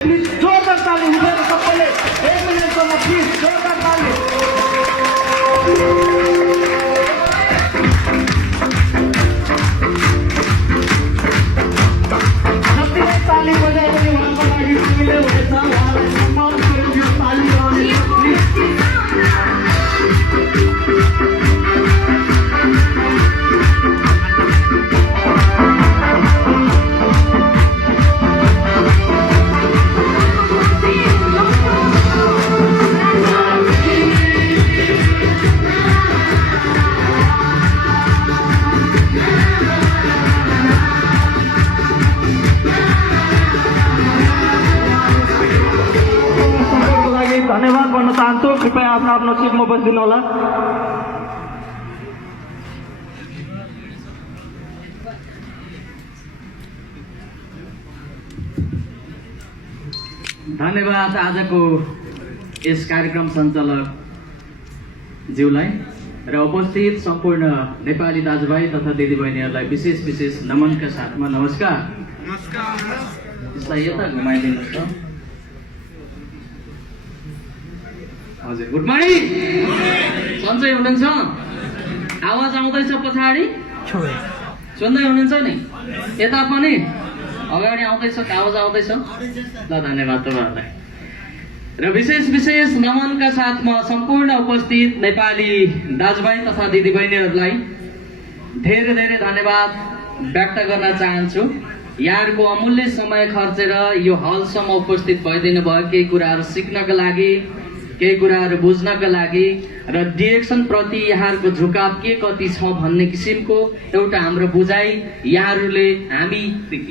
Please जोरदार ताली उठेर सबैले 1 मिनेटसम्म प्लिज जोरदार ताली। जतिले ताली बजाए पनि उहाँको लागि सुनिले हुनेछ। उहाँलाई सम्मान गरेर यो ताली बजाउने प्लिज। धन्यवाद भन्न चाहन्छु। कृपया आफ्नो आफ्नो सिटमा बसिदिनु होला। धन्यवाद आजको यस कार्यक्रम सञ्चालक ज्यूलाई र उपस्थित सम्पूर्ण नेपाली दाजुभाइ तथा दिदीबहिनीहरूलाई विशेष विशेष नमनका साथमा नमस्कार। यसलाई यता घुमाइदिनुहोस् त। हजुर, गुड मर्निङ। सन्चै हुनुहुन्छ? आवाज आउँदैछ पछाडि? सुन्दै हुनुहुन्छ नि? यता पनि अगाडि आउँदैछ, आवाज आउँदैछ? ल, धन्यवाद तपाईँहरूलाई। र विशेष विशेष नमनका साथमा सम्पूर्ण उपस्थित नेपाली दाजुभाइ तथा दिदीबहिनीहरूलाई धेरै धेरै धन्यवाद व्यक्त गर्न चाहन्छु। यहाँहरूको अमूल्य समय खर्चेर यो हलसम्म उपस्थित भइदिनु भयो, केही कुराहरू सिक्नका लागि, केही कुराहरू बुझ्नका लागि र डिरेक्सन प्रति यहाँहरूको झुकाव के कति छ भन्ने किसिमको एउटा हाम्रो बुझाइ यहाँहरूले हामी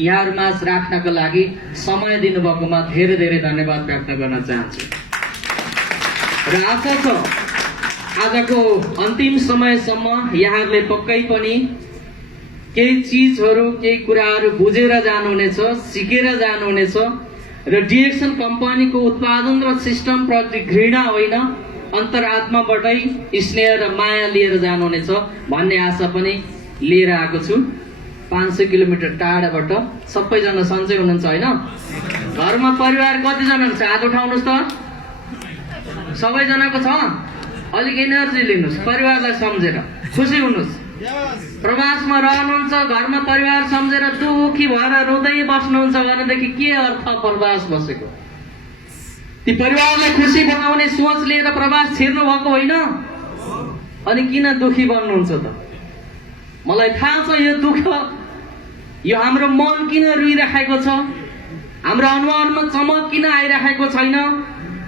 यहाँहरूमाझ राख्नका लागि समय दिनुभएकोमा धेरै धेरै धन्यवाद व्यक्त गर्न चाहन्छु। र आशा छ आजको अन्तिम समयसम्म यहाँहरूले पक्कै पनि केही चिजहरू, केही कुराहरू बुझेर जानुहुनेछ, सिकेर जानुहुनेछ र डिरेक्सन कम्पनीको उत्पादन र सिस्टम प्रति घृणा होइन, अन्तरात्माबाटै स्नेह र माया लिएर जानुहुनेछ भन्ने आशा पनि लिएर आएको छु। 500 किलोमिटर टाढाबाट सबैजना सन्चै हुनुहुन्छ होइन? घरमा परिवार कतिजना छ? हात उठाउनुहोस् त। सबैजनाको छ? अलिक एनर्जी लिनुहोस्, परिवारलाई सम्झेर खुसी हुनुहोस्। प्रवासमा रहनुहुन्छ, घरमा परिवार सम्झेर दुखी भएर रुँदै बस्नुहुन्छ भनेदेखि के अर्थ प्रवास बसेको? ती परिवारलाई खुसी बनाउने सोच लिएर प्रवास छिर्नु भएको होइन? अनि किन दुखी बन्नुहुन्छ त? मलाई थाहा छ यो दुःख, यो हाम्रो मन किन रुइराखेको छ, हाम्रो अनुहारमा चमक किन आइराखेको छैन,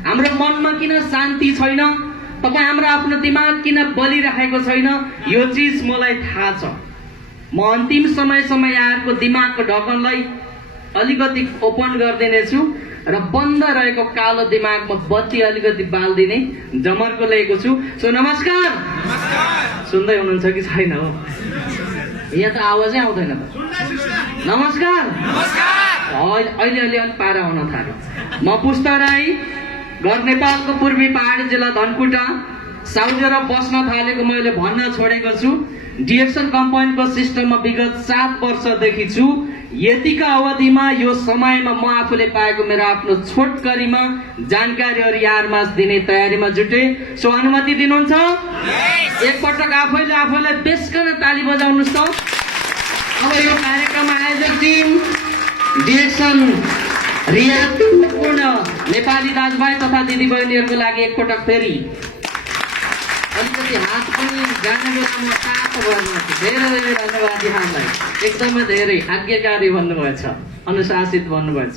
हाम्रो मनमा किन शान्ति छैन, तपाईँ हाम्रो आफ्नो दिमाग किन बलिराखेको छैन, यो चिज मलाई थाहा छ। म अन्तिम समयसम्म यहाँहरूको दिमागको ढक्कनलाई अलिकति ओपन गरिदिनेछु र बन्द रहेको कालो दिमागमा बत्ती अलिकति बाल्दिने जमर्को लिएको छु। सो नमस्कार। सुन्दै हुनुहुन्छ कि छैन? हो, यहाँ त आवाजै आउँदैन त। नमस्कार। अहिले अलि पारा आउन थाल्यो। म पुष्पा राई, घर नेपालको पूर्वी पहाडी जिल्ला धनकुटा, साउजेर बस्न थालेको मैले भन्न छोडेको छु। डिरेक्सन कम्पनीको सिस्टममा विगत 7 वर्षदेखि छु। यतिका अवधिमा यो समयमा म आफूले पाएको मेरो आफ्नो छोटकरीमा जानकारीहरू यहाँहरूमाझ दिने तयारीमा जुटे। सो अनुमति दिनुहुन्छ? एकपटक आफैले बेसकन ताली बजाउनुहोस् त। अब यो कार्यक्रम आयोजक टिम, डिरेक्सन पूर्ण नेपाली दाजुभाइ तथा दिदीबहिनीहरूको लागि एकपटक फेरि अलिकति हात पनि जाने बेलामा तातो गर्नुहोस्। धेरै धेरै धन्यवाद यहाँलाई, एकदमै धेरै आज्ञाकारी भन्नुभएछ, अनुशासित भन्नुभएछ।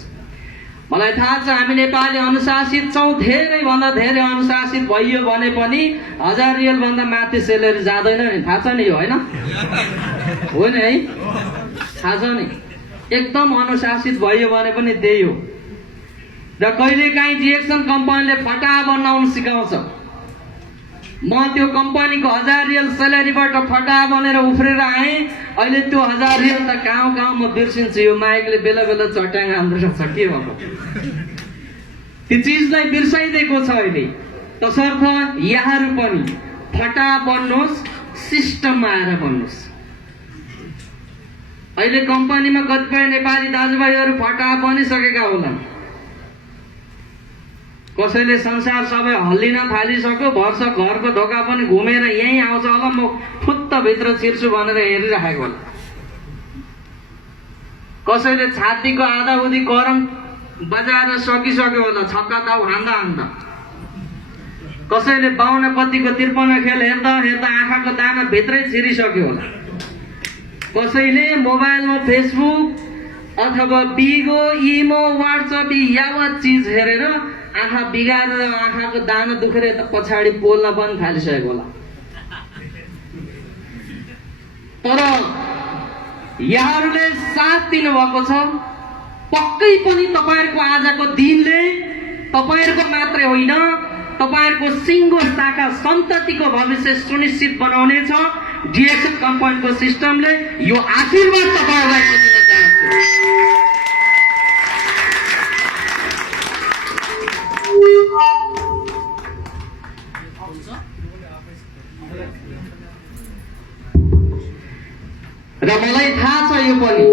मलाई थाहा छ हामी नेपाली अनुशासित छौँ, धेरैभन्दा धेरै अनुशासित भइयो भने पनि 1000 रियल भन्दा माथि सेलेरी जाँदैन नि, थाहा छ नि यो होइन? हो नि है? थाहा छ नि? एकदम अनुशासित भयो भने पनि त्यही हो। र कहिलेकाहीँ डिरेक्सन कम्पनीले फटा बनाउन सिकाउँछ। म त्यो कम्पनीको 1000 रियल सेलेरीबाट फटा बनेर उफ्रेर आएँ। अहिले त्यो 1000 रियल त गाउँ म बिर्सिन्छु। यो माइकले बेला बेला चट्याङ हान्दो रहेछ, के भएको? त्यो चिजलाई बिर्साइदिएको छ अहिले। तसर्थ यहाँहरू पनि फटा बन्नुहोस्, सिस्टममा आएर बन्नुहोस्। अहिले कम्पनीमा कतिपय नेपाली दाजुभाइहरू फटा बनिसकेका होलान्। कसैले संसार सबै हल्लिन थालिसक्यो, वर्ष घरको ढोका पनि घुमेर यहीँ आउँछ होला, म फुत्त भित्र छिर्छु भनेर हेरिराखेको होला। कसैले छातीको आधाउधी करम बजाएर सकिसक्यो होला, छक्का ताउ हान्दा हान्दा। कसैले 52 पतिको 53 खेल हेर्दा हेर्दा आँखाको दाना भित्रै छिरिसक्यो होला। कसैले मोबाइलमा फेसबुक अथवा बिगो, इमो, वाट्सएप यावत चिज हेरेर आँखा बिगारेर आँखाको दाना दुखेर यता पछाडि पोल्न पनि थालिसकेको होला। तर यहाँहरूले साथ दिनुभएको छ। पक्कै पनि तपाईँहरूको आजको दिनले तपाईँहरूको मात्रै होइन, तपाईँहरूको सिङ्गो शाखा सन्ततिको भविष्य सुनिश्चित बनाउनेछ। डिएक्सन कम्पनीको सिस्टमले यो आशीर्वाद तपाईँहरूलाई दिन चाहन्छु। र मलाई थाहा छ यो पनि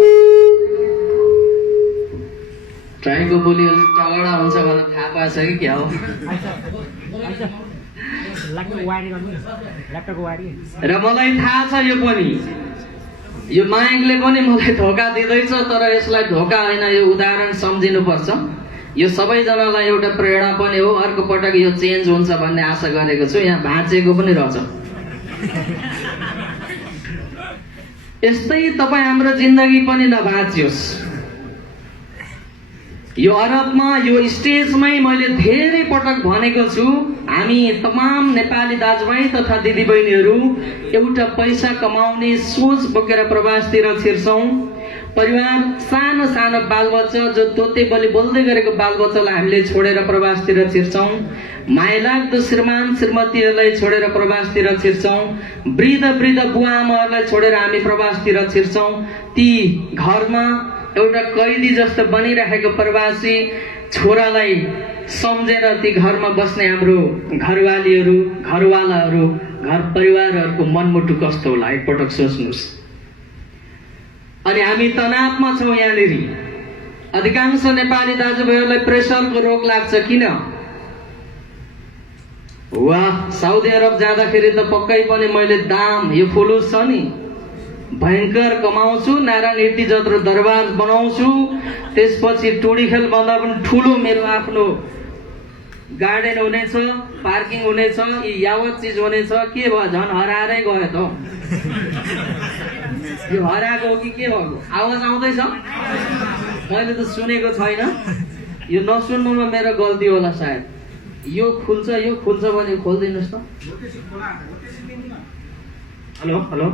ट्राइको बोली अलिक तगडा हुन्छ भनेर थाहा पाएछ कि क्या हो। र मलाई थाहा छ यो पनि, यो माइकले पनि मलाई धोका दिँदैछ, तर यसलाई धोका होइन, यो उदाहरण सम्झिनुपर्छ। यो सबैजनालाई एउटा प्रेरणा पनि हो। अर्को पटक यो चेन्ज हुन्छ भन्ने आशा गरेको छु। यहाँ भाँचेको पनि रहेछ। यस्तै तपाईँ हाम्रो जिन्दगी पनि नभाँचियोस्। यो अरबमा यो स्टेजमै मैले धेरै पटक भनेको छु, हामी तमाम नेपाली दाजुभाइ तथा दिदीबहिनीहरू एउटा पैसा कमाउने सोच बोकेर प्रवासतिर छिर्छौँ। परिवार, सानो सानो बालबच्चा, जो तोते बलि बोल्दै गरेको बालबच्चालाई हामीले छोडेर प्रवासतिर छिर्छौँ। मायालाग्दो श्रीमान श्रीमतीहरूलाई छोडेर प्रवासतिर छिर्छौँ। वृद्ध बुवा आमाहरूलाई छोडेर हामी प्रवासतिर छिर्छौँ। ती घरमा एउटा कैदी जस्तो बनिरहेको प्रवासी छोरालाई सम्झेर ती घरमा बस्ने हाम्रो घरवालीहरू, घरवालाहरू, घर परिवारहरूको मनमुटु कस्तो होला एकपटक सोच्नुहोस्। अनि हामी तनावमा छौँ। यहाँनिर अधिकांश नेपाली दाजुभाइहरूलाई प्रेसरको रोग लाग्छ। किन? वाह, साउदी अरब जाँदाखेरि त पक्कै पनि मैले दाम, यो फुलुस छ नि, भयङ्कर कमाउँछु, नारायण हिट्टी जत्रो दरबार बनाउँछु, त्यसपछि टोडी खेल भन्दा पनि ठुलो मेरो आफ्नो गार्डन हुनेछ, पार्किङ हुनेछ, यी यावत चिज हुनेछ। के भयो, झन् हराएरै गयो त। यो हराएको हो कि के भएको? आवाज आउँदैछ? मैले त सुनेको छैन। यो नसुन्नुमा मेरो गल्ती होला सायद। यो खुल्छ भने खोलिदिनुहोस् त। हेलो हेलो,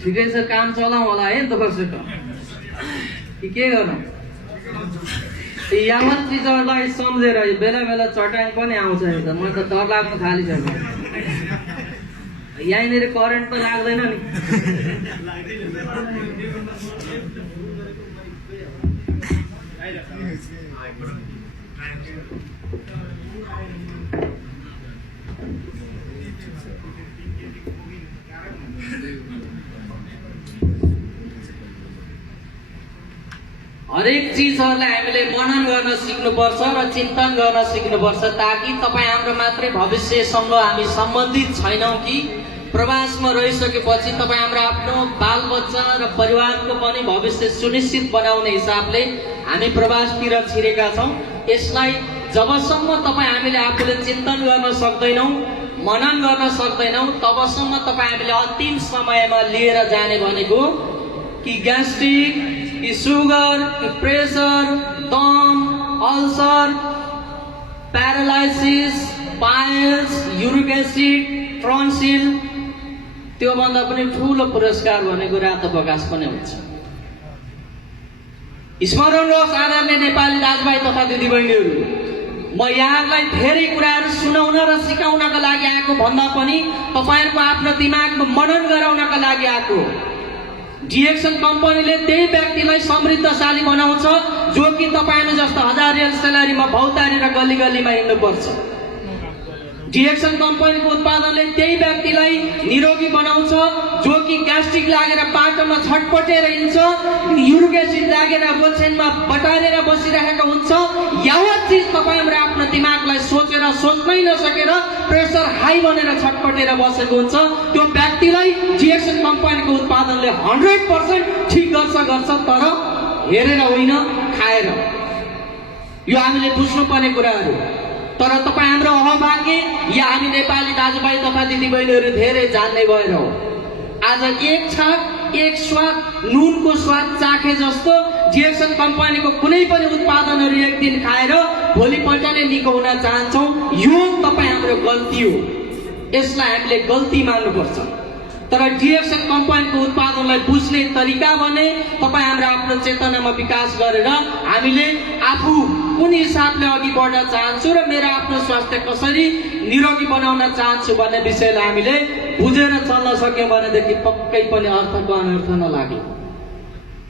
ठिकै छ, काम चलाउँ होला है तपाईँसित कि के गर्नु? यावत चिजहरूलाई सम्झेर बेला बेला चट्याङ पनि आउँछ। म त डर लाग्न थालिसक्यो। यहीँनिर करेन्ट त लाग्दैन नि। हरेक चिजहरूलाई हामीले मनन गर्न सिक्नुपर्छ र चिन्तन गर्न सिक्नुपर्छ, ताकि तपाईँ हाम्रो मात्रै भविष्यसँग हामी सम्बन्धित छैनौँ कि प्रवासमा रहिसकेपछि तपाईँ हाम्रो आफ्नो बालबच्चा र परिवारको पनि भविष्य सुनिश्चित बनाउने हिसाबले हामी प्रवासतिर छिरेका छौँ। यसलाई जबसम्म तपाईँ हामीले आफूले चिन्तन गर्न सक्दैनौँ, मनन गर्न सक्दैनौँ, तबसम्म तपाईँ हामीले अन्तिम समयमा लिएर जाने भनेको कि ग्यास्ट्रिक, कि सुगर, कि प्रेसर, दम, ulcer, paralysis, piles, uric acid, tonsil, त्योभन्दा पनि ठुलो पुरस्कार भनेको रातो प्रकाश पनि हुन्छ। स्मरण रहोस् आदरणीय नेपाली दाजुभाइ तथा दिदीबहिनीहरू, म यहाँलाई धेरै कुराहरू सुनाउन र सिकाउनका लागि आएको भन्दा पनि तपाईँहरूको आफ्नो दिमागमा मनन गराउनका लागि आएको। डिएक्सन कम्पनीले त्यही व्यक्तिलाई समृद्धशाली बनाउँछ जो कि तपाईँ जस्तो 1000 रियल स्यालेरीमा भौतारी र गली गलीमा हिँड्नुपर्छ। डिएक्सन कम्पनीको उत्पादनले त्यही व्यक्तिलाई निरोगी बनाउँछ जो कि ग्यास्ट्रिक लागेर बाटोमा छटपटेर हिँड्छ, युरिक एसिड लागेर ओछ्यानमा बटारेर बसिरहेको हुन्छ। यावत चिज तपाईहरु आफ्नो दिमागलाई सोचेर सोच्नै नसकेर प्रेसर हाई बनेर छटपटेर बसेको हुन्छ, त्यो व्यक्तिलाई डिएक्सन कम्पनीको उत्पादनले 100% ठीक गर्छ, तर हेरेर होइन, खाएर। यो हामीले बुझ्नुपर्ने कुराहरू। तर तपाईँ हाम्रो अभाग्य या हामी नेपाली दाजुभाइ तथा दिदीबहिनीहरू धेरै जान्ने भएर हो। आज एक छाक एक स्वाद नुनको स्वाद चाखे जस्तो डिएक्सन कम्पनीको कुनै पनि उत्पादनहरू एक दिन खाएर भोलिपल्ट नै निको हुन चाहन्छौँ। यो तपाईँ हाम्रो गल्ती हो, यसलाई हामीले गल्ती मान्नुपर्छ। तर डिएक्सन कम्पनीको उत्पादनलाई बुझ्ने तरिका भने तपाईँ हाम्रो आफ्नो चेतनामा विकास गरेर हामीले आफू कुन हिसाबले अघि बढ्न चाहन्छु र मेरो आफ्नो स्वास्थ्य कसरी निरोगी बनाउन चाहन्छु भन्ने विषयलाई हामीले बुझेर चल्न सक्यौँ भनेदेखि पक्कै पनि अर्थको अनर्थ नलाग्यो।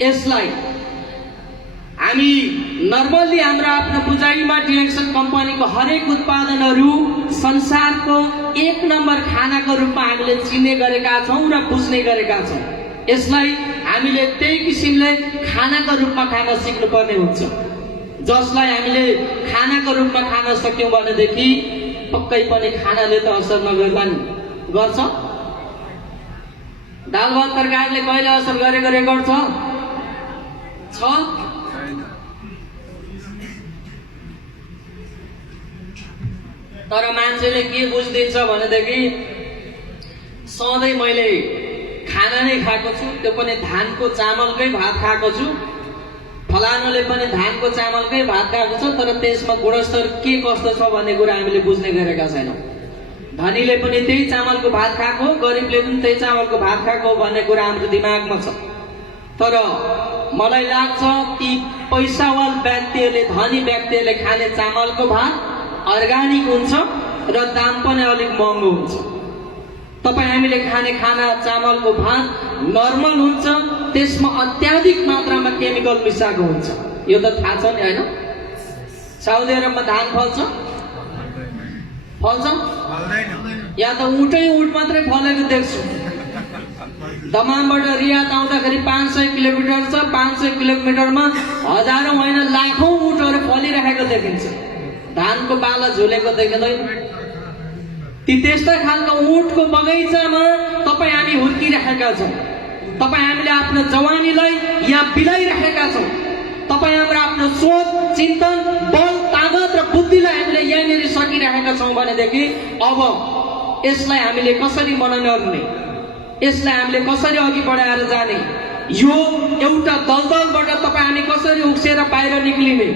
यसलाई हामी नर्मल्ली हाम्रो आफ्नो बुझाइमा डिएक्सन कम्पनीको हरेक उत्पादनहरू संसारको 1 नम्बर खानाको रूपमा हामीले चिन्ने गरेका छौँ र बुझ्ने गरेका छौँ। यसलाई हामीले त्यही किसिमले खानाको रूपमा खान सिक्नुपर्ने हुन्छ। जसलाई हामीले खानाको रूपमा खान सक्यौँ भनेदेखि पक्कै पनि खानाले त असर नगर्ला नि, गर्छ? दाल भात तरकारीले कहिले असर गरेको रेकर्ड छ? तर मान्छेले के बुझ्दिन्छ भनेदेखि सधैँ मैले खाना नै खाएको छु, त्यो पनि धानको चामलकै भात खाएको छु, फलानुले पनि धानको चामलकै भात खाएको छ, तर त्यसमा गुणस्तर के कस्तो छ भन्ने कुरा हामीले बुझ्ने गरेका छैनौँ। धनीले पनि त्यही चामलको भात खाएको, गरिबले पनि त्यही चामलको भात खाएको भन्ने कुरा हाम्रो दिमागमा छ। तर मलाई लाग्छ ती पैसावाल व्यक्तिहरूले, धनी व्यक्तिहरूले खाने चामलको भात अर्ग्यानिक हुन्छ र दाम पनि अलिक महँगो हुन्छ। तपाईँ हामीले खाने खाना चामलको भात नर्मल हुन्छ, त्यसमा अत्याधिक मात्रामा केमिकल मिसाएको हुन्छ। यो त थाहा छ नि होइन? साउदी अरबमा धान फल्छ या त उँटै उँट मात्रै फलेको देख्छु। दमामबाट रियाद आउँदाखेरि 500 किलोमिटर छ, 500 किलोमिटरमा हजारौं होइन लाखौं उँटहरू फलिरहेको देखिन्छ। धानको बाला झुलेको देखिँदैन। ती त्यस्ता खालको उँटको बगैँचामा तपाईँ हामी हुर्किरहेका छौँ। तपाईँ हामीले आफ्नो जवानीलाई यहाँ बिलाइरहेका छौँ। तपाईँ हाम्रो आफ्नो सोच, चिन्तन, बल, तागत र बुद्धिलाई हामीले यहाँनिर सकिरहेका छौँ भनेदेखि अब यसलाई हामीले कसरी मनोर्ने, यसलाई हामीले कसरी अघि बढाएर जाने, यो एउटा दलदलबाट तपाईँ हामी कसरी उक्सेर बाहिर निक्लिने,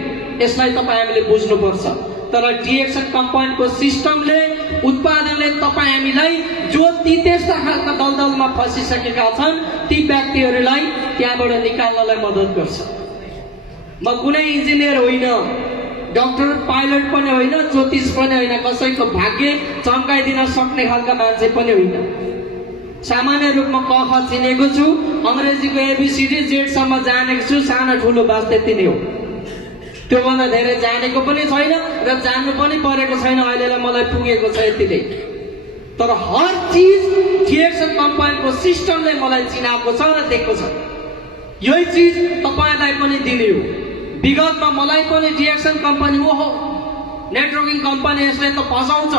यसलाई तपाईँ हामीले बुझ्नुपर्छ। तर डिएक्सन कम्पनीको सिस्टमले, उत्पादनले तपाईँ हामीलाई जो ती त्यस्ता खालका दलदलमा फसिसकेका छन् ती व्यक्तिहरूलाई त्यहाँबाट निकाल्नलाई मद्दत गर्छ। म कुनै इन्जिनियर होइन, डाक्टर, पाइलट पनि होइन, ज्योतिष पनि होइन, कसैको भाग्य चम्काइदिन सक्ने खालका मान्छे पनि होइन। सामान्य रूपमा क ख चिनेको छु, अङ्ग्रेजीको ABCD जेडसम्म जानेको छु, सानो ठुलो बास त्यति नै हो। त्योभन्दा धेरै जानेको पनि छैन र जान्नु पनि परेको छैन। अहिलेलाई मलाई पुगेको छ यति नै। तर हर चिज डिएक्सन कम्पनीको सिस्टमले मलाई चिनाएको छ र दिएको छ। यही चिज तपाईँलाई पनि दिने हो। विगतमा मलाई पनि डिएक्सन कम्पनी, ओहो नेटवर्किङ कम्पनी यसले त फसाउँछ,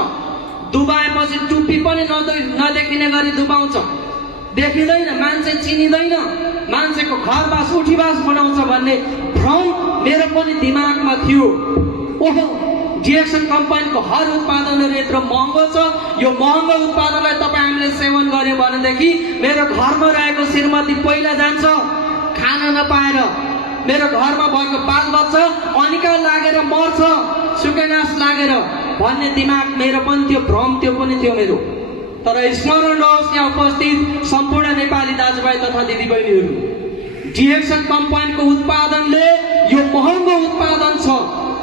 डुबाएपछि टुप्पी पनि नदेखिने गरी डुबाउँछ, देखिँदैन, मान्छे चिनिँदैन, मान्छेको घरबास उठीबास बनाउँछ भन्ने भ्रम मेरो पनि दिमागमा थियो। ओहो डिएक्सन कम्पनीको हर उत्पादनहरू यत्रो महँगो छ, यो महँगो उत्पादनलाई तपाईँ हामीले सेवन गर्यो भनेदेखि मेरो घरमा रहेको श्रीमती पहिला जान्छ खाना नपाएर, मेरो घरमा भएको बालबच्चा अनिकाल लागेर मर्छ, सुकेनास लागेर भन्ने दिमाग मेरो पनि थियो, भ्रम त्यो पनि थियो मेरो। तर स्मरण रहोस् यहाँ उपस्थित सम्पूर्ण नेपाली दाजुभाइ तथा दिदीबहिनीहरू, डिएक्सन कम्पनीको उत्पादनले यो महँगो उत्पादन छ,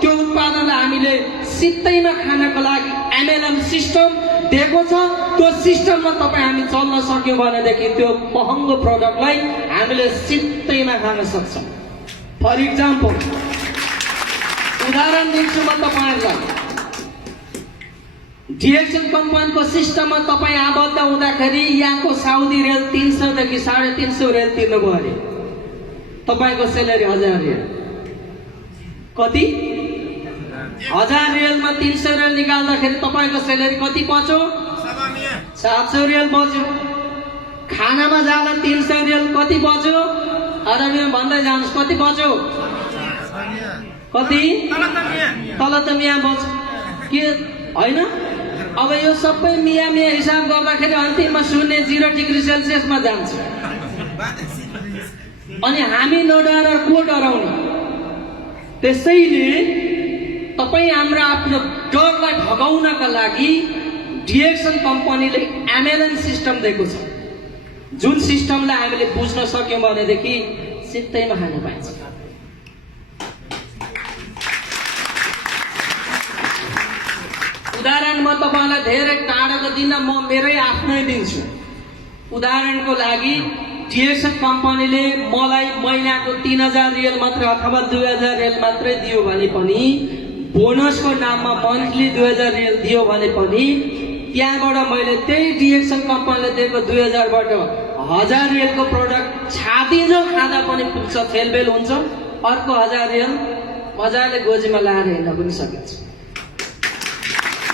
त्यो उत्पादनलाई हामीले सित्तैमा खानको लागि MLM सिस्टम दिएको छ। त्यो सिस्टममा तपाईँ हामी चल्न सक्यौँ भनेदेखि त्यो महँगो प्रडक्टलाई हामीले सित्तैमा खान सक्छौँ। फर इक्जाम्पल उदाहरण दिन्छु म तपाईँहरूलाई। डिएक्सन कम्पनीको सिस्टममा तपाईँ आबद्ध हुँदाखेरि यहाँको साउदी रियल 300 देखि 350 रियल तिर्नुभयो अरे तपाईँको सेलेरी 1000 रियल। कति? 1000 रियलमा 300 रियल निकाल्दाखेरि तपाईँको सेलेरी कति बच्यो? 700 रियल बच्यो। खानामा जाँदा 300 रियल कति बच्यो? अरबीमा भन्दै जानुहोस् कति बच्यो? कति? तल त मिया बच्यो के होइन? अब यो सबै मिया हिसाब गर्दाखेरि अन्तिममा 0 डिग्री सेल्सियसमा जान्छ। अनि हामी नडराएर को डराउनु? त्यसैले तपाईँ हाम्रो आफ्नो डरलाई भगाउनका लागि डिएक्सन कम्पनीले एमएलएन सिस्टम दिएको छ, जुन सिस्टमलाई हामीले बुझ्न सक्यौँ भनेदेखि सित्तैमा खान पाइन्छ। उदाहरण म तपाईँलाई धेरै टाढाको दिन म मेरै आफ्नै दिन्छु। उदाहरणको लागि डिएक्सन कम्पनीले मलाई महिनाको 3000 रियल मात्र अथवा 2000 रियल मात्रै दियो भने पनि, बोनसको नाममा मन्थली 2000 रियल दियो भने पनि, त्यहाँबाट मैले त्यही डिएक्सन कम्पनीले दिएको 2000 बाट 1000 रियलको प्रोडक्ट छादिँजो खाँदा पनि पुग्छ, फेलबेल हुन्छ। अर्को 1000 रियल मजाले गोजीमा लाएर हिँड्न पनि सकिन्छ।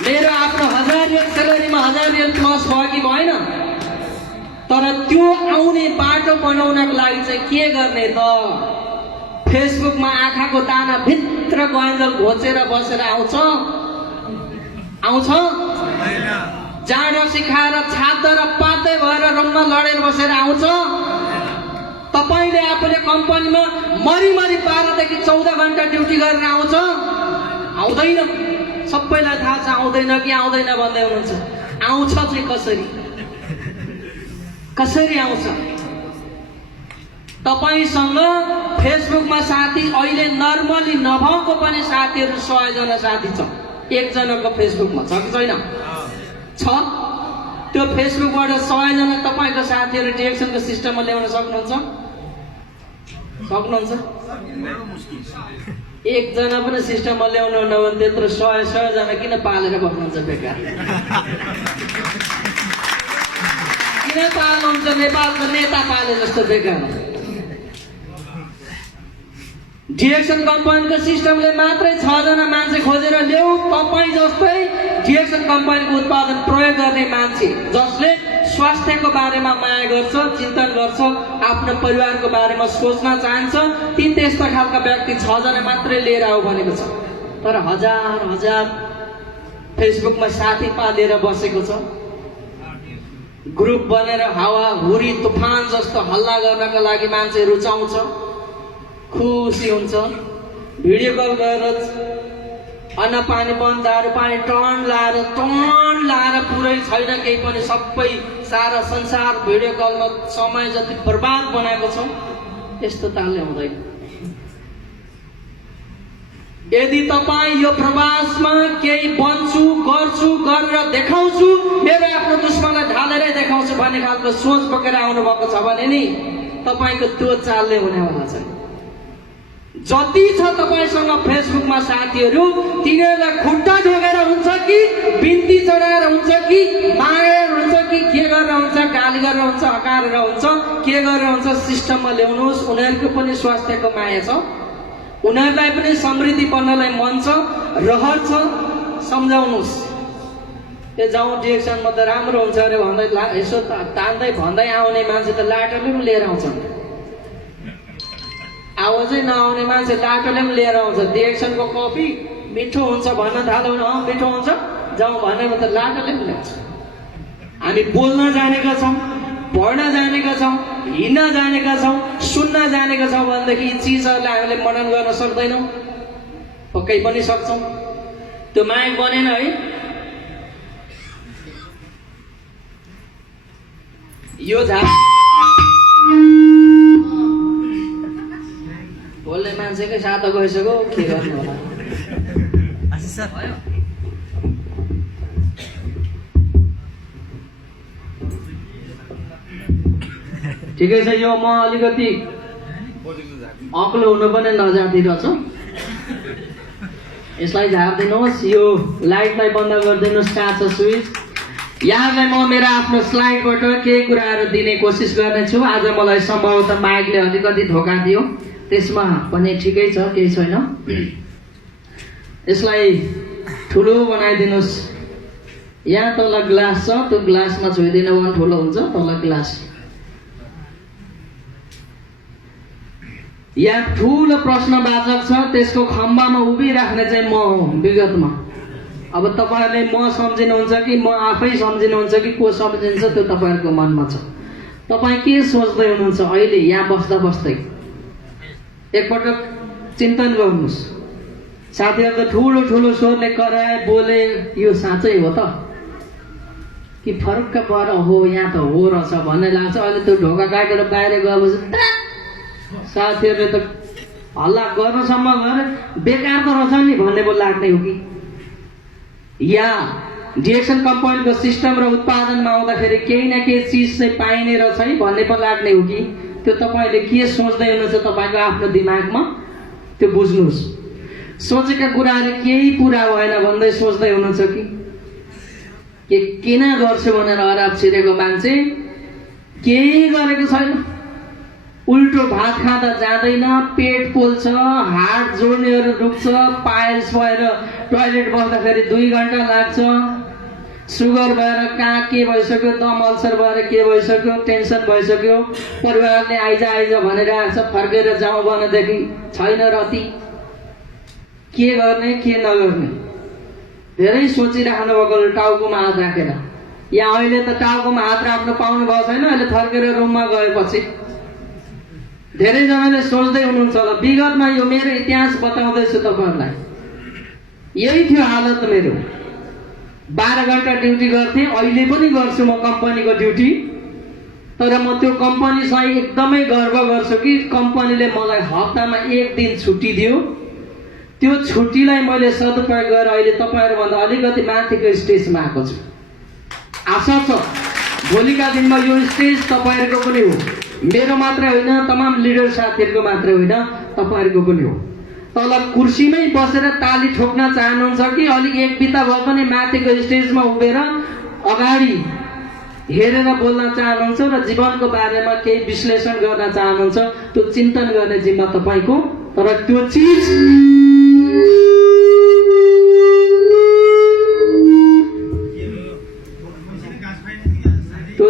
मेरो आफ्नो 1000 रियल सेलेरीमा 1000 रियल प्लस भयो कि भएन? तर त्यो आउने बाटो बनाउनको लागि चाहिँ के गर्ने त? फेसबुकमा आँखाको दाना भित्र गएन्जल घोचेर बसेर आउँछ? जाँड सिकाएर छाप्दा र पातै भएर रुममा लडेर बसेर आउँछ? तपाईँले आफूले कम्पनीमा मरिमरि 12 देखि 14 घण्टा ड्युटी गरेर आउँछ? आउँदैन। सबैलाई थाहा छ आउँदैन कि आउँदैन भन्दै हुनुहुन्छ। आउँछ चाहिँ कसरी आउँछ? तपाईसँग फेसबुकमा साथी अहिले नर्मली नभएको पनि साथीहरू 100 जना साथी छ। एकजनाको फेसबुकमा छ कि छैन? छ। त्यो फेसबुकबाट 100 जना तपाईँको साथीहरू डिएक्सनको सिस्टममा ल्याउन सक्नुहुन्छ? एकजना पनि सिस्टममा ल्याउनु न भने त्यत्रो 100 जना किन पालेर बस्नुहुन्छ बेकार? किन पाल्नुहुन्छ? नेपालको नेता पाले जस्तो बेकार। डिएक्सन कम्पनीको सिस्टमले मात्रै 6 जना मान्छे खोजेर ल्याऊ, तपाईँ जस्तै डिएक्सन कम्पनीको उत्पादन प्रयोग गर्ने मान्छे जसले स्वास्थ्यको बारेमा माया गर्छ, चिन्तन गर्छ, आफ्नो परिवारको बारेमा सोच्न चाहन्छ, त्यस्ता खालका व्यक्ति 6 जना मात्रै लिएर आऊ भनेको छ। तर हजार फेसबुकमा साथी पालेर बसेको छ। ग्रुप बनेर हावा हुरी तुफान जस्तो हल्ला गर्नका लागि मान्छे रुचाउँछ, खुसी हुन्छ। भिडियो कल गरेर अन्न पानी बन्द, दारू पानी टन लाएर पुरै छैन केही पनि, सबै सारा संसार भिडियो कलमा समय जति बर्बाद बनाएको छ, त्यस्तो तालले हुँदैन। यदि तपाईँ यो प्रवासमा केही बन्छु गर्छु गरेर देखाउँछु, मेरो आफ्नो दुश्मनलाई ढालेरै देखाउँछु भन्ने खालको सोच बोकेर आउनु भएको छ भने नि तपाईँको त्यो चालले हुनेवाला छैन। जति छ तपाईसँग फेसबुकमा साथीहरू, तिनीहरूलाई खुट्टा ढोगेर हुन्छ कि बिन्ती चढाएर हुन्छ कि मागेर हुन्छ कि के गरेर हुन्छ, गाली गरेर हुन्छ, हकारेर हुन्छ, के गरेर हुन्छ, सिस्टममा ल्याउनुहोस्। उनीहरूको पनि स्वास्थ्यको माया छ, उनीहरूलाई पनि समृद्धि बन्नलाई मन छ, रहर छ, सम्झाउनुहोस्। त्यो जाउँ डिएक्सनमा त राम्रो हुन्छ अरे भन्दै यसो तान्दै भन्दै आउने मान्छे त लाटोले पनि लिएर आउँछ। आवाजै नआउने मान्छे लाटोले पनि लिएर आउँछ। डिएक्सनको कफी मिठो हुन्छ भन्न थाल्यो भने मिठो हुन्छ जाउँ भनेर त लाटोले पनि ल्याउँछ। हामी बोल्न जानेका छौँ, पढ्न जानेका छौँ, हिँड्न जानेका छौँ, सुन्न जानेका छौँ भनेदेखि यी चिजहरूलाई हामीले मनन गर्न सक्दैनौँ? पक्कै पनि सक्छौँ। त्यो माया बनेन है। यो बोल्ने मान्छेकै सातो गइसक्यो, के गर्नु होला। ठिकै छ। यो म अलिकति अग्लो हुनु पनि नजाँदिरहेछ। यसलाई झारिदिनुहोस्, यो लाइटलाई बन्द गरिदिनुहोस्, कहाँ छ स्विच। यहाँलाई म मेरो आफ्नो स्लाइडबाट केही कुराहरू दिने कोसिस गर्नेछु। आज मलाई सम्भवतः माइकले अलिकति धोका दियो, त्यसमा पनि ठिकै छ, केही छैन। यसलाई ठुलो बनाइदिनुहोस्। यहाँ तल ग्लास छ, त्यो ग्लासमा छोइदिनु भने ठुलो हुन्छ, तल ग्लास। यहाँ ठुलो प्रश्नवाचक छ, त्यसको खम्बामा उभिराख्ने चाहिँ म हो विगतमा। अब तपाईँहरूले म सम्झिनुहुन्छ कि म आफै सम्झिनुहुन्छ कि को सम्झिन्छ त्यो तपाईँहरूको मनमा छ। तपाईँ के सोच्दै हुनुहुन्छ अहिले यहाँ बस्दा बस्दै? एकपटक चिन्तन गर्नुहोस्। साथीहरू त ठुलो ठुलो स्वरले कराए बोले, यो साँच्चै हो त कि फरक्क पर हो यहाँ त हो रहेछ भन्ने लाग्छ। अहिले त्यो ढोका काटेर बाहिर गएपछि साथीहरूले त हल्ला गर्नसम्म गरे, बेकार त रहेछ नि भन्ने पो लाग्ने हो कि? या डिएक्सन कम्पनीको सिस्टम र उत्पादनमा आउँदाखेरि केही न केही चिज चाहिँ पाइने रहेछ है भन्ने पो लाग्ने हो कि? त्यो तपाईँले के सोच्दै हुनुहुन्छ तपाईँको आफ्नो दिमागमा त्यो बुझ्नुहोस्। सोचेका कुराहरू केही पुरा भएन भन्दै सोच्दै हुनुहुन्छ कि किन गर्छु भनेर अराब छिरेको मान्छे केही गरेको छैन। उल्टो भात खाँदा जाँदैन, पेट पोल्छ, हात जोड्नेहरू दुख्छ, पाइल्स भएर टोयलेट बस्दाखेरि 2 घन्टा लाग्छ, सुगर भएर कहाँ के भइसक्यो, दम अल्सर भएर के भइसक्यो, टेन्सन भइसक्यो, परिवारले आइज भनिरहेको छ, फर्केर जाउँ भनेदेखि छैन रति। के गर्ने के नगर्ने धेरै सोचिराख्नु भएको टाउकोमा हात राखेर। यहाँ अहिले त टाउकोमा हात राख्न पाउनु भएको छैन, अहिले फर्केर रुममा गएपछि धेरैजनाले सोच्दै हुनुहुन्छ होला। विगतमा यो मेरो इतिहास बताउँदैछु तपाईँहरूलाई। यही थियो हालत मेरो। 12 घन्टा ड्युटी गर्थेँ, अहिले पनि गर्छु म कम्पनीको ड्युटी। तर म त्यो कम्पनीसँग एकदमै गर्व गर्छु कि कम्पनीले मलाई हप्तामा 1 दिन छुट्टी दियो। त्यो छुट्टीलाई मैले सदुपयोग गरेर अहिले तपाईँहरूभन्दा अलिकति माथिको स्टेजमा आएको छु। आशा छ भोलिका दिनमा यो स्टेज तपाईँहरूको पनि हो, मेरो मात्रै होइन, तमाम लिडर साथीहरूको मात्रै होइन, तपाईँहरूको पनि हो। तल कुर्सीमै बसेर ताली ठोक्न चाहनुहुन्छ कि अलिक एक बिता भए पनि माथिको स्टेजमा उभिएर अगाडि हेरेर बोल्न चाहनुहुन्छ र जीवनको बारेमा केही विश्लेषण गर्न चाहनुहुन्छ? त्यो चिन्तन गर्ने जिम्मा तपाईँको। तर त्यो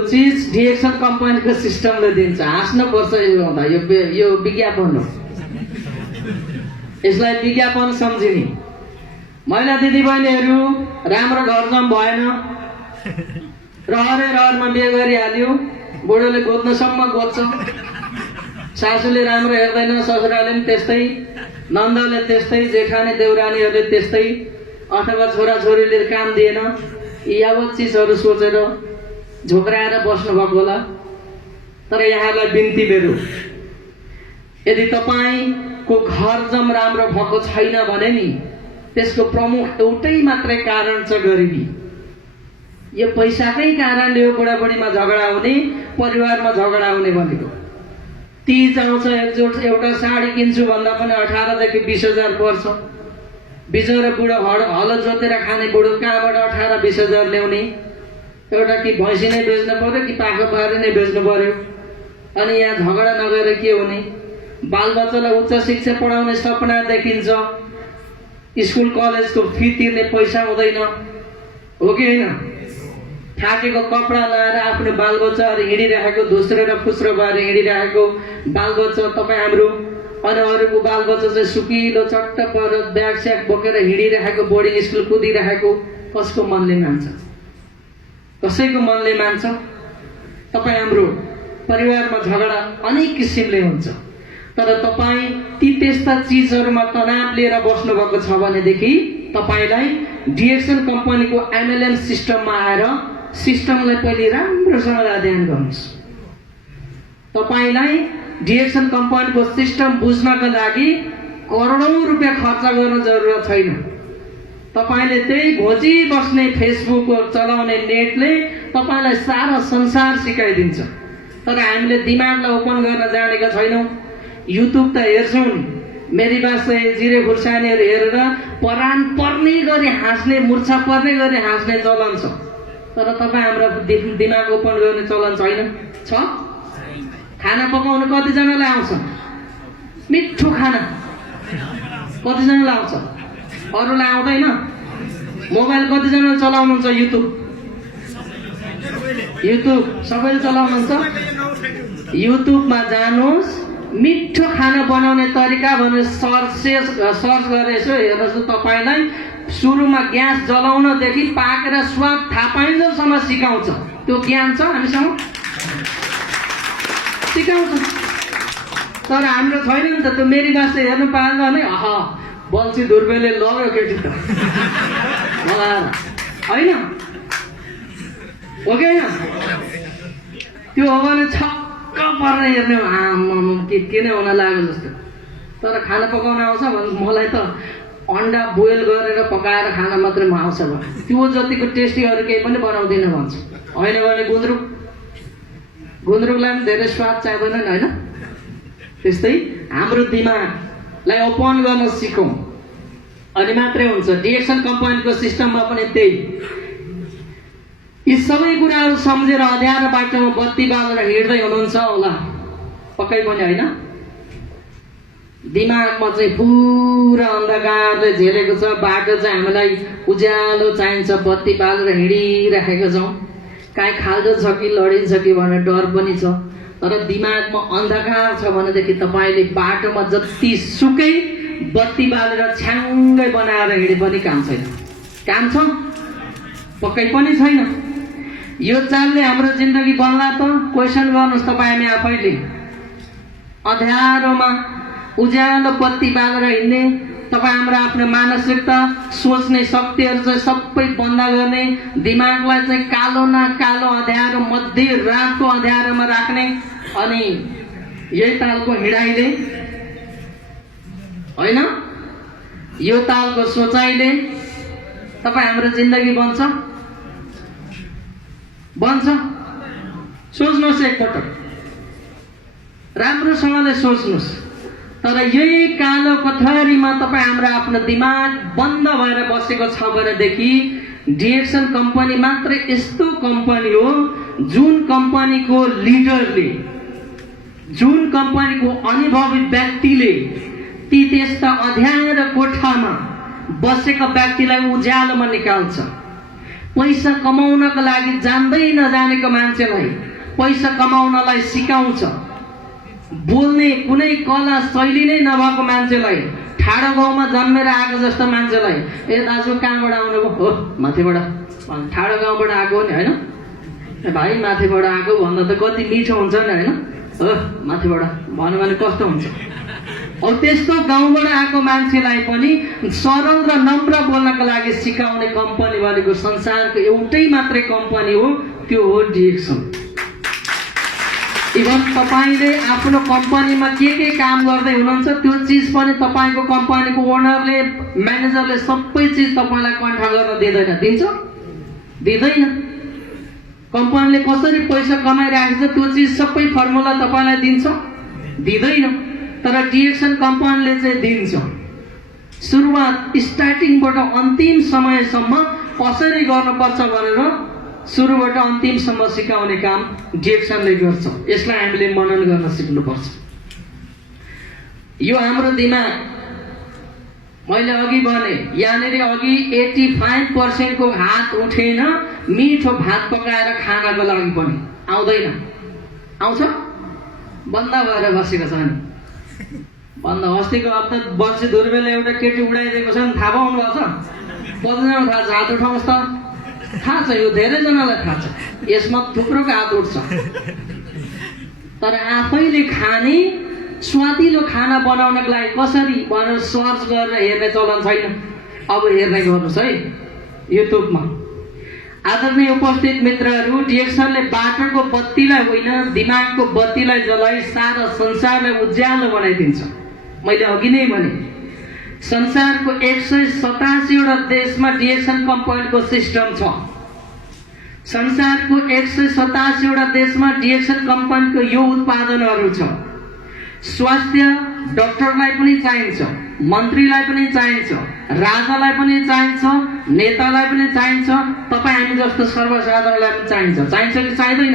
चिज डिएक्सन कम्पनीको सिस्टमले दिन्छ। हाँस्नु पर्छ यो हुँदा, यो विज्ञापन हो, यसलाई विज्ञापन सम्झिने। महिला दिदीबहिनीहरू राम्रो घर जम भएन, रहरमा बिहे गरिहाल्यो, बुढोले गोद्नसम्म गोद्छ, सासूले राम्रो हेर्दैन, ससुराले पनि त्यस्तै, नन्दले त्यस्तै, जेठानी देउरानीहरूले त्यस्तै, अथवा छोराछोरीले काम दिएन, यावत चिजहरू सोचेर झोक्राएर बस्नुभएको होला। तर यहाँलाई बिन्ती मेरो, यदि तपाईँको घर जम राम्रो भएको छैन भने नि त्यसको प्रमुख एउटै मात्रै कारण छ गरिबी। यो पैसाकै कारणले यो बुढाबुढीमा झगडा हुने, परिवारमा झगडा हुने भनेको। तीज आउँछ, एउटा साडी किन्छु भन्दा पनि 18 देखि 20,000 पर्छ। बिचरा बुढो हलो जोतेर खाने बुढो कहाँबाट 18-20 हजार ल्याउने? एउटा कि भैँसी नै बेच्नु पर्यो कि पाखो बारी नै बेच्नु पर्यो। अनि यहाँ झगडा नगरेर के हुने? बालबच्चालाई उच्च शिक्षा पढाउने सपना देखिन्छ, स्कुल कलेजको फी तिर्ने पैसा हुँदैन, हो कि होइन? थाकेको कपडा लगाएर आफ्नो बालबच्चाहरू हिँडिरहेको, धुस्रो र फुस्रो भएर हिँडिरहेको बालबच्चा तपाईँ हाम्रो, अनि अरूको बालबच्चा चाहिँ सुकिलो चट्ट पर ब्याग स्याग बोकेर हिँडिरहेको, बोर्डिङ स्कुल कुदिरहेको, कसको मनले मान्छ? कसैको मनले मान्छ? तपाईँ हाम्रो परिवारमा झगडा अनेक किसिमले हुन्छ, तर तपाईँ ती त्यस्ता चिजहरूमा तनाव लिएर बस्नुभएको छ भनेदेखि तपाईँलाई डिएक्सन कम्पनीको एमएलएम सिस्टममा आएर सिस्टमलाई पहिले राम्रोसँग अध्ययन गर्नुहोस्। तपाईँलाई डिएक्सन कम्पनीको सिस्टम बुझ्नका लागि करोडौं रुपियाँ खर्च गर्न जरुरत छैन। तपाईँले त्यही घोची बस्ने फेसबुक चलाउने नेटले तपाईँलाई सारा संसार सिकाइदिन्छ। तर हामीले दिमागलाई ओपन गर्न जानेका छैनौँ। युट्युब त हेर्छौँ, मेरी बासे जिरे खुर्सानीहरू हेरेर परान पर्ने गरी हाँस्ने, मुर्छा पर्ने गरी हाँस्ने चलन छ। तर तपाईँ हाम्रो दिमाग ओपन गर्ने चलन छैन। छ? खाना पकाउन कतिजनालाई आउँछ? मिठो खाना कतिजनालाई आउँछ? अरूलाई आउँदैन? मोबाइल कतिजनाले चलाउनुहुन्छ? युट्युब सबैले चलाउनुहुन्छ? युट्युबमा जानुहोस्, मिठो खाना बनाउने तरिका भनेर सर्च गरेर यसो हेर्नुहोस्। तपाईँलाई सुरुमा ग्यास जलाउनदेखि पाकेर स्वाद थाहा पाइन्जेलसम्म सिकाउँछ। त्यो ज्ञान छ हामीसँग? सिकाउँछ। तर हाम्रो छैन नि त। त्यो मेरी बासे हेर्नु पाएन भने बल्छी धुर्बेले लग्यो केटी त होइन हो कि होइन? त्यो हो भने छक्क पर्ने हेर्ने किन हुन लाग्यो जस्तो। तर खाना पकाउन आउँछ भने मलाई त अन्डा बोइल गरेर पकाएर खाना मात्रै आउँछ भने त्यो जतिको टेस्टी अरू केही पनि बनाउँदिनँ भन्छ। होइन भने गुन्द्रुकलाई पनि धेरै स्वाद चाहिँदैन होइन? त्यस्तै हाम्रो दिमागलाई ओपन गर्न सिकौँ अनि मात्रै हुन्छ। डिएक्सन कम्पनीको सिस्टममा पनि त्यही। यी सबै कुराहरू सम्झेर अँध्यारो बाटोमा बत्ती बालेर हिँड्दै हुनुहुन्छ होला? पक्कै पनि होइन? दिमागमा चाहिँ पुरा अन्धकारले झेलेको छ। बाटो चाहिँ हामीलाई उज्यालो चाहिन्छ, बत्ती बालेर हिँडिराखेका छौँ। काहीँ खाल्डो छ कि लडिन्छ कि भनेर डर पनि छ। तर दिमागमा अन्धकार छ भनेदेखि तपाईँले बाटोमा जति सुकै बत्ती बालेर छ्याङ्गै बनाएर हिँडे पनि काम छैन। काम छ? पक्कै पनि छैन। यो चालले हाम्रो जिन्दगी बन्ला त? क्वेसन गर्नुहोस् तपाईँ हामी आफैले। अँध्यारोमा उज्यालो बत्ती बालेर हिँड्ने तपाईँ हाम्रो आफ्नो मानसिकता, सोच्ने शक्तिहरू चाहिँ सबै बन्द गर्ने, दिमागलाई चाहिँ कालो न कालो अँध्यारो, मध्य रातको अँध्यारोमा राख्ने अनि यही तालको हिँडाइले होइन, यो तालको सोचाइले तपाईँ हाम्रो जिन्दगी बन्छ? सोच्नुहोस् एकपटक, राम्रोसँगले सोच्नुहोस्। तर यही कालो पथरीमा तपाईँ हाम्रो आफ्नो दिमाग बन्द भएर बसेको छ भनेदेखि डिएक्सन कम्पनी मात्रै यस्तो कम्पनी हो जुन कम्पनीको लिडरले, जुन कम्पनीको अनुभवी व्यक्तिले ती त्यस्ता अँध्यारो कोठामा बसेका व्यक्तिलाई उज्यालोमा निकाल्छ। पैसा कमाउनको लागि जान्दै नजानेको मान्छेलाई पैसा कमाउनलाई सिकाउँछ। बोल्ने कुनै कला शैली नै नभएको मान्छेलाई, ठाडो गाउँमा जन्मेर आएको जस्तो मान्छेलाई, ए दाजु कहाँबाट आउनुभयो? हो माथिबाट। ठाडो गाउँबाट आएको नि होइन? भाइ माथिबाट आएको भन्दा त कति मिठो हुन्छ नि होइन? हो माथिबाट भन्यो भने कस्तो हुन्छ? अब त्यस्तो गाउँबाट आएको मान्छेलाई पनि सरल र नम्र बोल्नको लागि सिकाउने कम्पनी भनेको संसारको एउटै मात्रै कम्पनी हो, त्यो हो डिएक्सन। इभन तपाईँले आफ्नो कम्पनीमा के काम गर्दै हुनुहुन्छ त्यो चिज पनि तपाईँको कम्पनीको ओनरले, म्यानेजरले सबै चिज तपाईँलाई कन्ट्रोल गर्न दिँदैन। दिन्छ? दिँदैन। कम्पनीले कसरी पैसा कमाइराखेको छ त्यो चिज सबै फर्मुला तपाईँलाई दिन्छ? दिँदैन। तर डिएक्सन कम्पनीले चाहिँ दिन्छ। सुरुवात स्टार्टिङबाट अन्तिम समयसम्म कसरी गर्नुपर्छ भनेर सुरुबाट अन्तिमसम्म सिकाउने काम डिएक्सनले गर्छ। यसलाई हामीले मनन गर्न सिक्नुपर्छ। यो हाम्रो दिमाग, मैले अघि भने यहाँनिर अघि 85% को हात उठेन मिठो भात पकाएर खानको लागि पनि आउँदैन। आउँछ? बन्द भएर बसेको छ नि। बन्द। अस्तिको हप्ता बल्छी धुर्बेले एउटा केटी उडाइदिएको छ नि, थाहा पाउनु भएको छ? कतिजना थाहा छ? हात उठाउनुहोस् त। थाहा छ, यो धेरैजनालाई थाहा छ। यसमा थुप्रोको हात उठ्छ। तर आफैले खाने स्वादिलो खाना बनाउनको लागि कसरी भनेर सर्च गरेर हेर्ने चलन छैन। अब हेर्ने गर्नुहोस् है युट्युबमा। आदरणीय उपस्थित मित्रहरू, डिएक्सनले बाटोको बत्तीलाई होइन दिमागको बत्तीलाई जलाई सारा संसारलाई उज्यालो बनाइदिन्छ। मैले अघि नै भने संसारको 187 वटा देशमा डिएक्सन कम्पनीको सिस्टम छ। संसारको 187 वटा देशमा डिएक्सन कम्पनीको यो उत्पादनहरू छ। स्वास्थ्य डाक्टरलाई पनि चाहिन्छ, मन्त्रीलाई पनि चाहिन्छ, राजालाई पनि चाहिन्छ, नेतालाई पनि चाहिन्छ, तपाईँ हामी जस्तो सर्वसाधारणलाई पनि चाहिन्छ कि चाहिँदैन?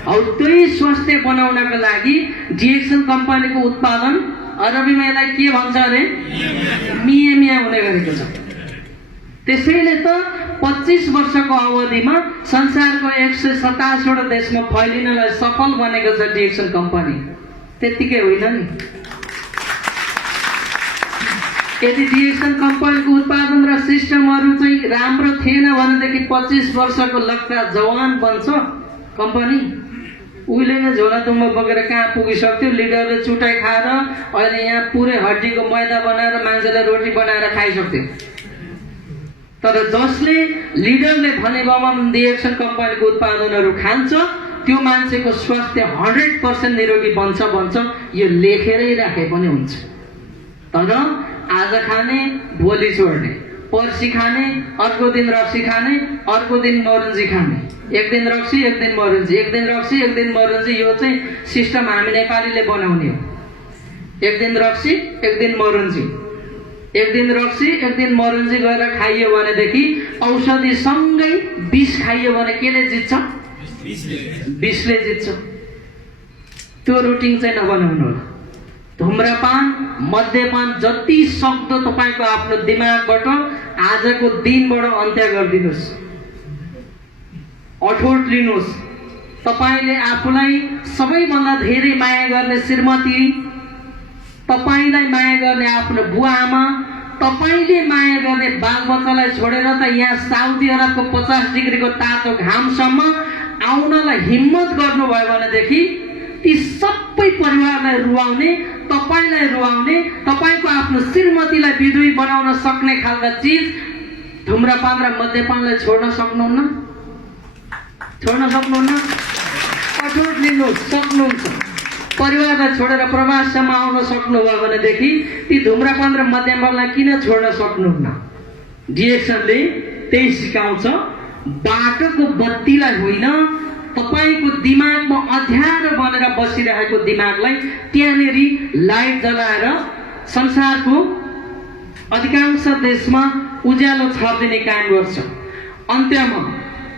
अब त्यही स्वास्थ्य बनाउनका लागि डिएक्सन कम्पनीको उत्पादन अरबीमा यसलाई के भन्छ अरे मिया हुने गरेको छ। त्यसैले त 25 वर्षको अवधिमा संसारको 127 वटा देशमा फैलिनलाई सफल बनेको छ डिएक्सन कम्पनी। त्यतिकै होइन नि, यदि डिएक्सन कम्पनीको उत्पादन र सिस्टमहरू चाहिँ राम्रो थिएन भनेदेखि 25 वर्षको लगता जवान बन्छ कम्पनी। उहिले नै झोला दुम्बा बोकेर कहाँ पुगिसक्थ्यो, लिडरले चुटाइ खाएर अहिले यहाँ पुरै हड्डीको मैदा बनाएर मान्छेलाई रोटी बनाएर खाइसक्थ्यो। तर जसले लिडरले भने बमन डिएक्सन कम्पनीको उत्पादनहरू खान्छ त्यो मान्छेको स्वास्थ्य 100% निरोगी बन्छ यो लेखेरै राखे पनि हुन्छ। तर आज खाने भोलि छोड्ने, पर्सि खाने, अर्को दिन रक्सी खाने, अर्को दिन मरुन्जी खाने, एक दिन रक्सी एक दिन मरुन्जी, एक दिन रक्सी एक दिन मरुन्जी, यो चाहिँ सिस्टम हामी नेपालीले बनाउने हो। एक दिन रक्सी एक दिन मरुन्जी, एक दिन रक्सी एक दिन मरुन्जी गरेर खाइयो भनेदेखि औषधि सँगै विष खाइयो भने केले जित्छ? विषले जित्छ। त्यो रुटिन चाहिँ नबनाउनु होला। धुम्रपान मद्यपान जति सक्दो तपाईको आफ्नो दिमागबाट आजको दिनबाट अन्त्य गरिदिनुहोस्। अठोट लिनुहोस्। तपाईले आफूलाई सबैभन्दा धेरै माया गर्ने श्रीमती, तपाईलाई माया गर्ने आफ्नो बुवा आमा, तपाईले माया गर्ने बालबच्चालाई छोडेर त यहाँ साउदी अरबको 50 डिग्रीको तातो घामसम्म आउनलाई हिम्मत गर्नुभयो भनेदेखि ती सबै परिवारलाई रुवाउने, तपाईलाई रुवाउने, तपाईको आफ्नो श्रीमतीलाई विधुवी बनाउन सक्ने खालका चिज धुम्रपान र मद्यपानलाई छोड्न सक्नुहुन्न? छोड्न सक्नुहुन्न? अठोट लिनु सक्नुहुन्छ। परिवारलाई छोडेर प्रवाससम्म आउन सक्नुभयो भनेदेखि ती धुम्रपान र मद्यपानलाई किन छोड्न सक्नुहुन्न? डिएक्सनले त्यही सिकाउँछ। बाटोको बत्तीलाई होइन, तपाईको दिमागमा अँध्यारो बनेर बसिरहेको दिमागलाई त्यहाँनेरि लाइट जलाएर संसारको अधिकांश देशमा उज्यालो छरिदिने काम गर्छ। अन्त्यमा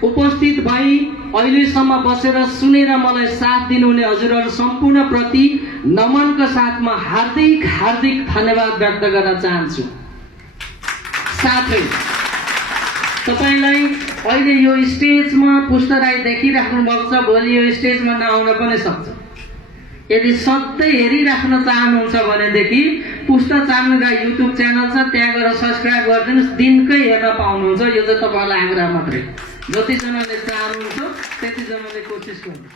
उपस्थित भई अहिलेसम्म बसेर सुनेर मलाई साथ दिनुहुने हजुरहरू सम्पूर्ण प्रति नमनको साथमा हार्दिक हार्दिक धन्यवाद व्यक्त गर्न चाहन्छु। साथै तपाईलाई अहिले यो स्टेजमा पुष्ट राई देखिराख्नु भएको छ, भोलि यो स्टेजमा नआउन पनि सक्छ। यदि सधैँ हेरिराख्न चाहनुहुन्छ भनेदेखि पुष्ट चामलिङ राई युट्युब च्यानल छ, त्यहाँ गएर सब्सक्राइब गरिदिनुहोस्। दिनकै हेर्न पाउनुहुन्छ। यो चाहिँ तपाईँलाई आग्रह मात्रै। जतिजनाले चाहनुहुन्छ त्यतिजनाले कोसिस गर्नु।